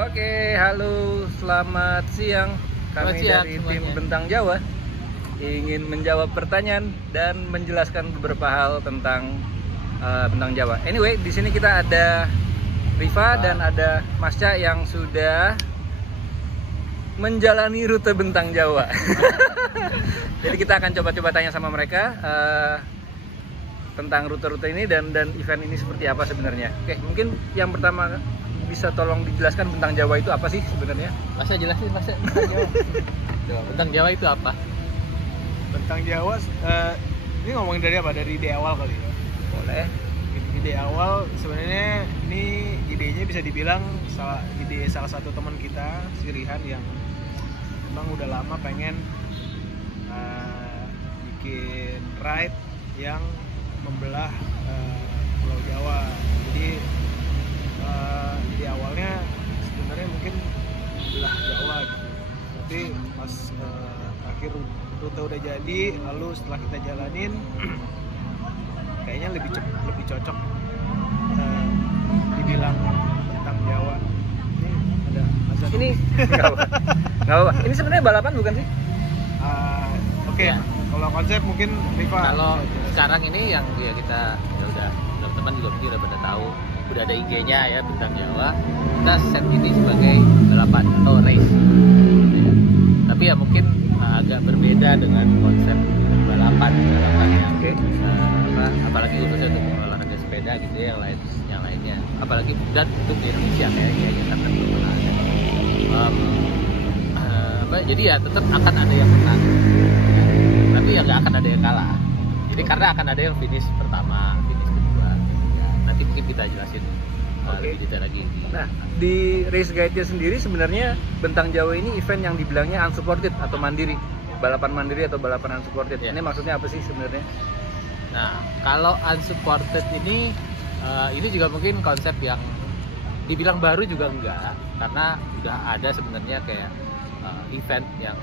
Oke, halo, selamat siang. Kami dari tim Bentang Jawa ingin menjawab pertanyaan dan menjelaskan beberapa hal tentang Bentang Jawa. Anyway, di sini kita ada Riva dan ada Masca yang sudah menjalani rute Bentang Jawa. Jadi kita akan coba-coba tanya sama mereka tentang rute-rute ini dan event ini seperti apa sebenarnya. Oke, mungkin yang pertama bisa tolong dijelaskan Bentang Jawa itu apa sih sebenarnya? Masa jelasin, Masa. Bentang Jawa itu apa? Bentang Jawa, ini ngomongin dari apa? Dari ide awal kali ya? Boleh. Ide awal sebenarnya ini idenya bisa dibilang ide salah satu teman kita, si Rihan, yang memang udah lama pengen bikin ride yang membelah Pulau Jawa. Jadi di awalnya sebenarnya mungkin belah Jawa gitu, tapi pas akhir rute udah jadi, lalu setelah kita jalanin kayaknya lebih cocok dibilang Bentang Jawa. Ini ada azan. Ini nggak apa-apa. Ini sebenarnya balapan bukan sih? Oke. Ya. Kalau konsep mungkin Riva. Kalau sekarang ini yang ya kita udah teman-teman juga mungkin udah pada tahu, udah ada IG-nya ya, Bentang Jawa. Kita set ini sebagai balapan atau race. Ya. Tapi ya mungkin agak berbeda dengan konsep balapan yang apalagi khususnya untuk olahraga sepeda gitu ya, yang lainnya. Apalagi dan untuk di Indonesia kayaknya kita kan belum pernah ada. Jadi ya tetap akan ada yang menang, tapi ya nggak akan ada yang kalah. Jadi karena akan ada yang finish pertama, finish kedua. Ya, nanti mungkin kita jelasin lebih detail lagi. Nah, di race guide-nya sendiri sebenarnya Bentang Jawa ini event yang dibilangnya unsupported atau mandiri, balapan mandiri atau balapan unsupported. Ya. Ini maksudnya apa sih sebenarnya? Nah, kalau unsupported ini juga mungkin konsep yang dibilang baru juga enggak, karena udah ada sebenarnya kayak event yang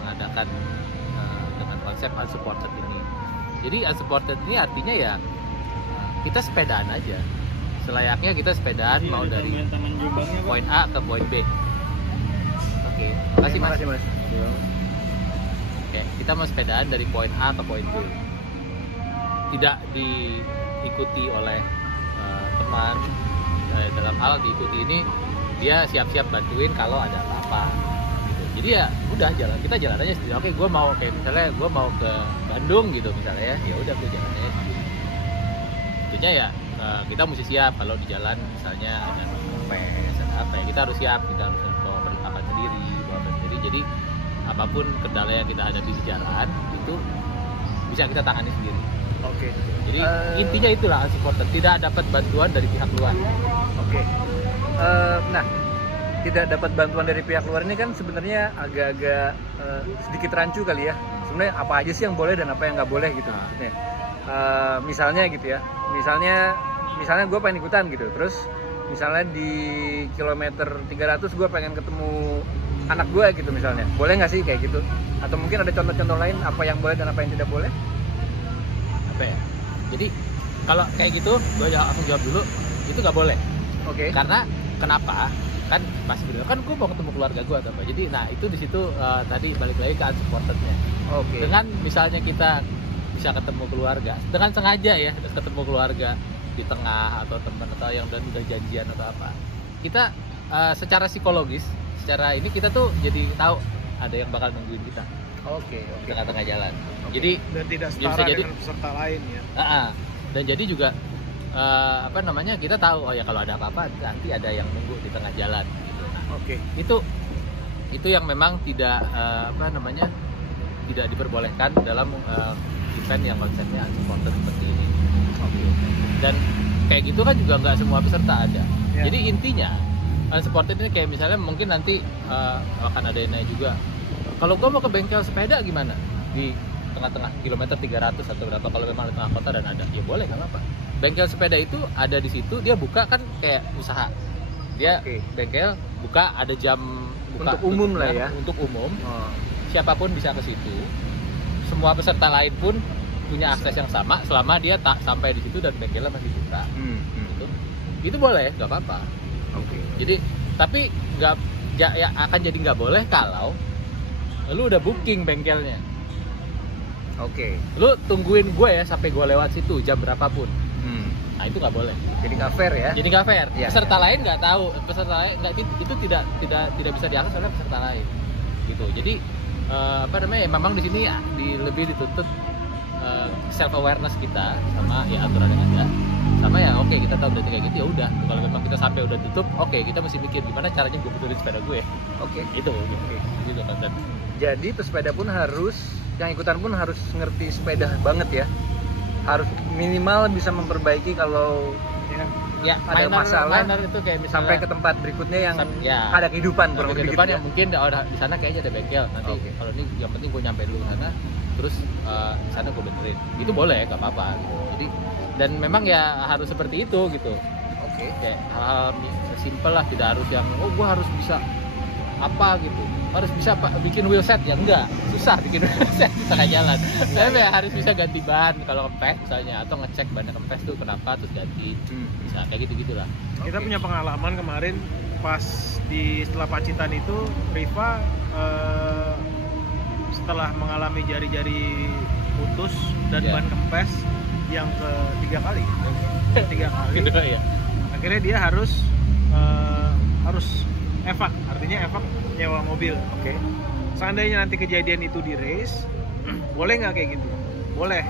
mengadakan dengan konsep unsupported ini. Jadi unsupported ini artinya ya kita sepedaan aja, selayaknya kita sepedaan mau dari poin A ke poin B. Oke, makasih Mas. Oke, kita mau sepedaan dari poin A ke poin B. Tidak diikuti oleh teman, dalam hal diikuti ini dia siap-siap bantuin kalau ada apa-apa gitu. Jadi ya udah kita jalan aja sendiri. Oke, gue mau kayak misalnya gue mau ke Bandung gitu misalnya ya udah gue jalan aja sendiri. Intinya ya kita mesti siap kalau di jalan misalnya ada apa ya, kita harus siap, kita harus bawa perlengkapan sendiri, jadi apapun kendala yang kita hadapi di jalan itu bisa kita tangani sendiri. Oke. Jadi intinya itulah unsupported, tidak dapat bantuan dari pihak luar. Oke. Nah, tidak dapat bantuan dari pihak luar ini kan sebenarnya agak-agak sedikit rancu kali ya. Sebenarnya apa aja sih yang boleh dan apa yang nggak boleh gitu maksudnya. Misalnya gitu ya. Misalnya gue pengen ikutan gitu. Terus misalnya di kilometer 300 gue pengen ketemu anak gue gitu misalnya. Boleh nggak sih kayak gitu? Atau mungkin ada contoh-contoh lain apa yang boleh dan apa yang tidak boleh? Apa ya? Jadi kalau kayak gitu gue langsung jawab dulu, itu nggak boleh. Oke. Karena kenapa? Kan pas bener kan gue mau ketemu keluarga gue atau apa. Jadi nah itu di situ tadi balik lagi ke unsupportednya. Oke. Dengan misalnya kita bisa ketemu keluarga dengan sengaja ya, ketemu keluarga di tengah atau teman atau yang udah janjian atau apa, kita secara psikologis, secara ini kita tuh jadi tahu ada yang bakal nungguin kita. Oke. Di tengah-tengah jalan. Jadi dan tidak setara dengan peserta lain ya. Dan jadi juga kita tahu oh ya kalau ada apa-apa nanti ada yang nunggu di tengah jalan gitu. Nah, Oke. Itu yang memang tidak tidak diperbolehkan dalam event yang konsepnya unsupported seperti ini. Oke. Dan kayak gitu kan juga nggak semua peserta ada. Ya. Jadi intinya unsupported ini kayak misalnya mungkin nanti akan ada yang nanya juga, kalau gue mau ke bengkel sepeda gimana? Di tengah-tengah kilometer 300 atau berapa, kalau memang di tengah kota dan ada, ya boleh, nggak apa-apa. Bengkel sepeda itu ada di situ, dia buka kan kayak usaha. Dia bengkel buka, ada jam buka untuk umum lah ya. Untuk umum. Siapapun bisa ke situ. Semua peserta lain pun punya akses yang sama selama dia tak sampai di situ dan bengkelnya masih buka. Itu boleh, nggak apa-apa. Oke. Jadi Tapi nggak ya akan jadi nggak boleh kalau lu udah booking bengkelnya. Oke. Lu tungguin gue ya sampai gue lewat situ jam berapapun. Nah itu nggak boleh. Jadi nggak fair ya? Jadi nggak fair. Ya, peserta ya. lain nggak tahu, peserta lain nggak itu tidak bisa diakses oleh peserta lain. Gitu. Jadi memang di sini lebih dituntut self awareness kita sama ya aturan yang ada. Sama ya oke, kita tahu berarti kayak gitu ya udah. Kalau memang kita sampai udah tutup, oke, kita mesti mikir gimana caranya gue betulin sepeda gue. Oke. Gitu konsep. Jadi pesepeda pun harus, yang ikutan pun harus ngerti sepeda banget ya. Harus minimal bisa memperbaiki kalau ya ada masalah minor itu kayak misalnya sampai ke tempat berikutnya yang ya, ada kehidupan kurang lebih kehidupan gitu yang ya. mungkin di sana kayaknya ada bengkel nanti. Oke. Kalau ini yang penting gue nyampe dulu sana, terus di sana gue benerin. Itu boleh, nggak apa-apa gitu. Jadi dan memang ya harus seperti itu gitu. Oke. Kayak hal-hal simple lah, tidak harus yang gue harus bisa apa gitu, harus bisa bikin wheelset ya enggak, susah bikin wheelset di tengah jalan. Tapi ya harus bisa ganti ban kalau kempes misalnya, atau ngecek bannya kempes tuh kenapa terus ganti. Bisa kayak gitu-gitulah. Kita punya pengalaman kemarin pas setelah Pacitan itu, Riva setelah mengalami jari-jari putus dan ban kempes yang ketiga kali. Ya. Akhirnya dia harus evak, artinya evak nyewa mobil. Oke. Seandainya nanti kejadian itu di race, boleh nggak kayak gitu? Boleh.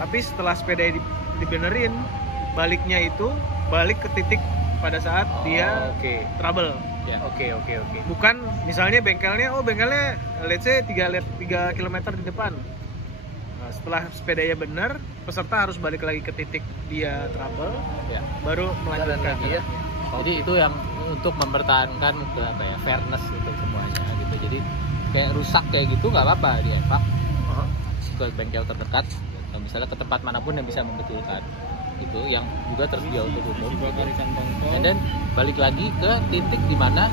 Tapi setelah sepeda dibenerin, baliknya itu balik ke titik pada saat dia trouble. Ya. Oke. Bukan misalnya bengkelnya let's say 3 km di depan. Nah, setelah sepedanya bener, peserta harus balik lagi ke titik dia trouble, Ya. baru melanjutkan lagi ya. Jadi itu yang untuk mempertahankan fairness untuk semuanya gitu. Jadi kayak rusak kayak gitu nggak apa-apa dia evak ke bengkel terdekat, atau misalnya ke tempat manapun yang bisa membetulkan itu, yang juga tersedia untuk umum gitu. Dan balik lagi ke titik di mana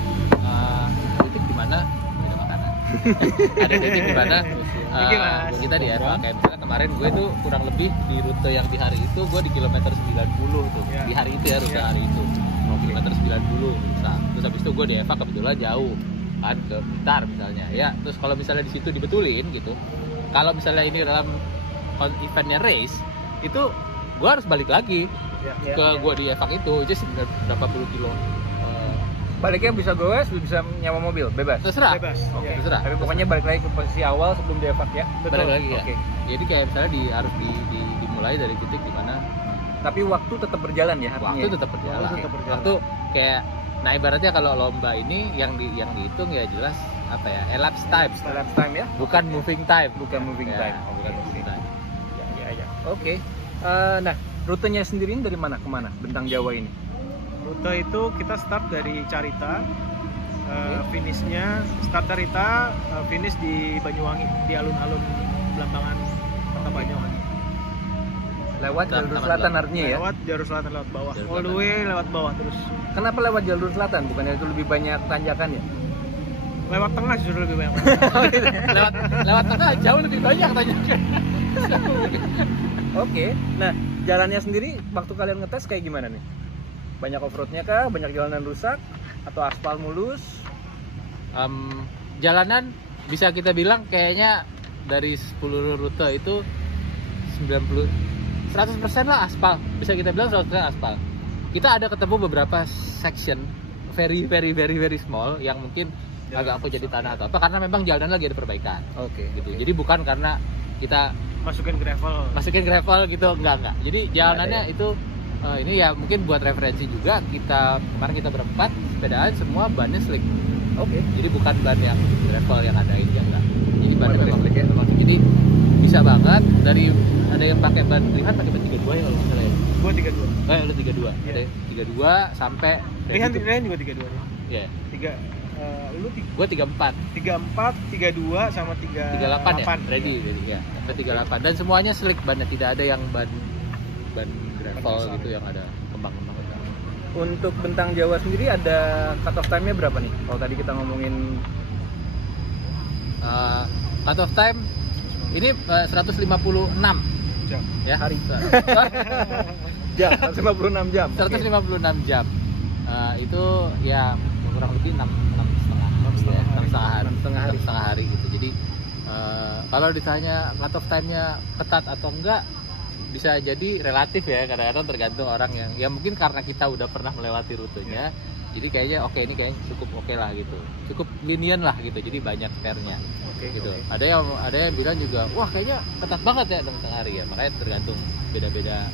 ada makanan. Ada titik di mana kita di evak. Kayak misalnya kemarin gue tuh kurang lebih di rute yang di hari itu gue di kilometer 90 tuh. Ya. Di hari itu ya, rute hari itu kilometer 90 bisa. Terus habis itu gue di evak kebetulan jauh kan ke Blitar misalnya ya. Terus kalau misalnya di situ dibetulin gitu, kalau misalnya ini dalam eventnya race itu gue harus balik lagi ke gue di evak itu just berapa puluh kilo. Baliknya bisa goes, bisa nyewa mobil, bebas. Terserah. Oke. Terserah. Tapi pokoknya balik lagi ke posisi awal sebelum di evak ya. Balik lagi ya. Oke. Jadi kayak misalnya harus dimulai dari titik di mana Tapi waktu tetap berjalan ya artinya. waktu tetap berjalan. Waktu kayak nah ibaratnya kalau lomba ini yang dihitung ya jelas apa ya, elapsed time. Elapsed time ya. Bukan moving time. Bukan moving Ya, time. bukan moving time. Ya. Oke. Nah, rutenya sendiri dari mana ke mana? Bentang Jawa ini. Rute itu kita start dari Carita, finishnya start Carita, finish di Banyuwangi, di alun-alun Belambangan Kota Banyuwangi. Lewat jalur Taman selatan Belakang. artinya ya. Lewat jalur selatan, lewat bawah, Jalur all the selatan. way lewat bawah terus. Kenapa lewat jalur selatan? Bukannya itu lebih banyak tanjakan ya? Lewat tengah justru lebih banyak. lewat tengah jauh lebih banyak tanyakan. Oke. Nah, jalannya sendiri waktu kalian ngetes kayak gimana nih? Banyak off-roadnya kah? Banyak jalanan rusak? Atau aspal mulus? Jalanan bisa kita bilang kayaknya dari 10 rute itu 100% lah aspal. Bisa kita bilang 100% aspal. Kita ada ketemu beberapa section very small yang mungkin agak aku jadi tanah atau apa karena memang jalanan lagi ada perbaikan. Oke. Gitu. Jadi bukan karena kita Masukin gravel gitu, enggak. Jadi jalanannya itu ini ya mungkin buat referensi juga, kemarin kita berempat sepedaan semua bannya slick. Oke. Jadi bukan ban yang gravel yang ada ini enggak. Jadi ban Memang memang slick ya? jadi bisa banget dari ada yang pakai ban Rihan pakai ban 32 ya kalau nggak salah ya. Gua 32. Udah 32. Iya. Ada 32 sampai Rihan juga 32. ya. 3 lu Gua 34. 34, 32 sama 38 ya. 38. Ready ya. Sampai 38 dan semuanya slick bannya, tidak ada yang ban gravel gitu yang ada kembang-kembang. Untuk bentang Jawa sendiri ada cut off time-nya berapa nih? Kalau tadi kita ngomongin Cut off time ini 156 jam. ya hari jam, 156 jam. 156 jam. itu ya kurang lebih 6,5 hari gitu. Jadi kalau ditanya cut off time-nya ketat atau enggak, bisa jadi relatif ya, kadang-kadang tergantung orang yang ya mungkin karena kita udah pernah melewati rutenya, jadi kayaknya oke, ini kayaknya cukup oke lah gitu, cukup lenient lah gitu, jadi banyak spare-nya gitu. Ada yang bilang juga wah kayaknya ketat banget ya 6,5 hari ya, makanya tergantung beda-beda.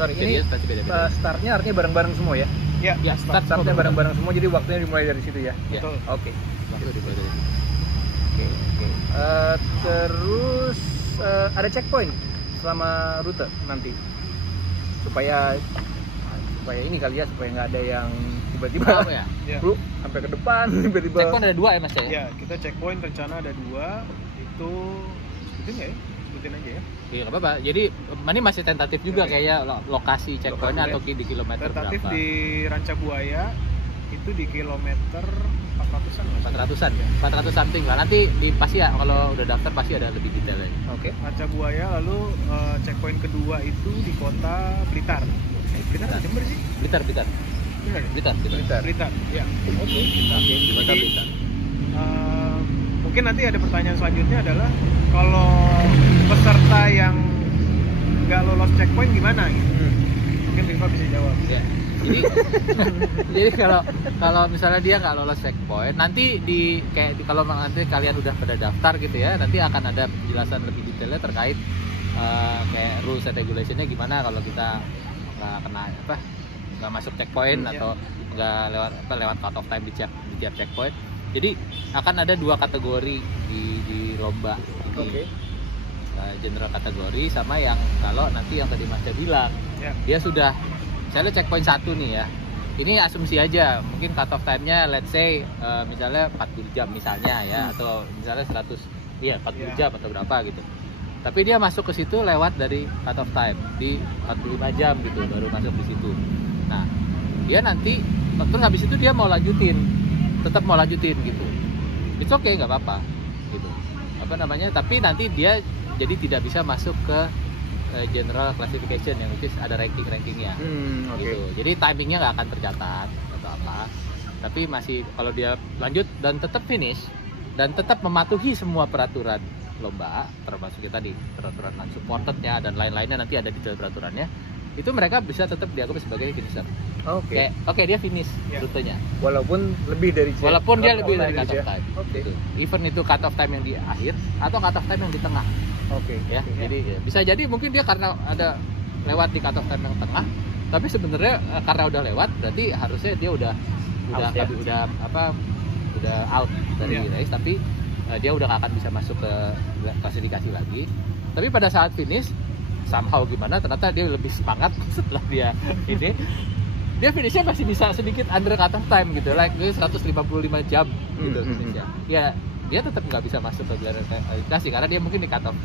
Ini startnya artinya bareng-bareng semua ya? Ya, startnya bareng-bareng semua, jadi waktunya dimulai dari situ ya? Betul. Oke. Waktu dimulai dari situ. Oke. Terus ada checkpoint selama rute nanti supaya ini kali ya, supaya nggak ada yang tiba-tiba apa ya? Bro, sampai ke depan tiba-tiba. Checkpoint ada 2 ya Mas ya? Ya, kita checkpoint rencana ada 2. Itu sebutin nggak ya? Sebutin aja ya. Iya nggak apa-apa. Jadi ini masih tentatif juga kayak lokasi checkpointnya atau di kilometer tentatif berapa? Di Ranca Buaya itu di kilometer 400 something lah. Nanti pasti ya kalau udah daftar pasti ada lebih detailnya. Oke. Ranca Buaya, lalu checkpoint kedua itu di kota Blitar. Blitar atau Jember sih? Blitar. Benar ya? Blitar. Ya. Oke. Di kota Jadi, Blitar. Mungkin nanti ada pertanyaan selanjutnya adalah kalau peserta yang nggak lolos checkpoint gimana gitu. Mungkin Viva bisa jawab. Ya. Jadi kalau misalnya dia nggak lolos checkpoint, nanti kalau nanti kalian udah pada daftar gitu ya, nanti akan ada penjelasan lebih detailnya terkait kayak rules and regulationnya gimana kalau kita nggak masuk checkpoint atau nggak lewat cut off time di tiap checkpoint. Jadi akan ada 2 kategori di lomba ini. General kategori sama yang kalau nanti yang tadi Mas bilang dia sudah misalnya checkpoint 1 nih ya, ini asumsi aja, mungkin cut off time-nya let's say misalnya 40 jam misalnya ya, atau misalnya 40 jam atau berapa gitu, tapi dia masuk ke situ lewat dari cut off time di 45 jam gitu baru masuk di situ. Nah dia nanti terus habis itu dia tetap mau lanjutin gitu, it's okay, nggak apa-apa gitu, tapi nanti dia jadi tidak bisa masuk ke general classification yang which is ada rankingnya gitu. Jadi timingnya nggak akan tercatat atau apa, tapi masih kalau dia lanjut dan tetap finish dan tetap mematuhi semua peraturan lomba, termasuk tadi peraturan unsupportednya dan lain-lainnya, nanti ada detail peraturannya, itu mereka bisa tetap dianggap sebagai finisher. Oke, dia finish rutenya walaupun lebih dari cut off time gitu. Even itu cut off time yang di akhir atau cut off time yang di tengah. Jadi bisa jadi mungkin dia karena ada lewat di cut off time yang tengah, tapi sebenarnya karena udah lewat berarti harusnya dia udah out dari race, tapi dia udah gak akan bisa masuk ke klasifikasi lagi. Tapi pada saat finish somehow gimana ternyata dia lebih semangat setelah dia ini, dia finishnya masih bisa sedikit under cut off time gitu, like 155 jam gitu finishnya. Ya dia tetap nggak bisa masuk ke klasifikasi karena dia mungkin di cut off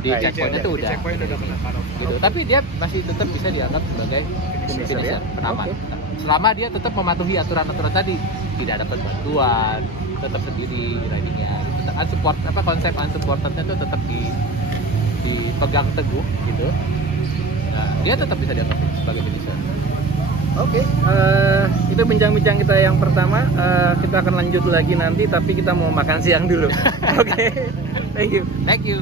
di checkpointnya tuh udah kena cut off gitu. Tapi dia masih tetap bisa dianggap sebagai finisher, penamat. Selama dia tetap mematuhi aturan-aturan tadi, tidak dapat bantuan, tetap sendiri ridingnya, tetap konsep unsupportednya tuh tetap dipegang teguh gitu. Nah, dia tetap bisa dianggap sebagai finisher. Itu bincang-bincang kita yang pertama. Kita akan lanjut lagi nanti, tapi kita mau makan siang dulu. Thank you.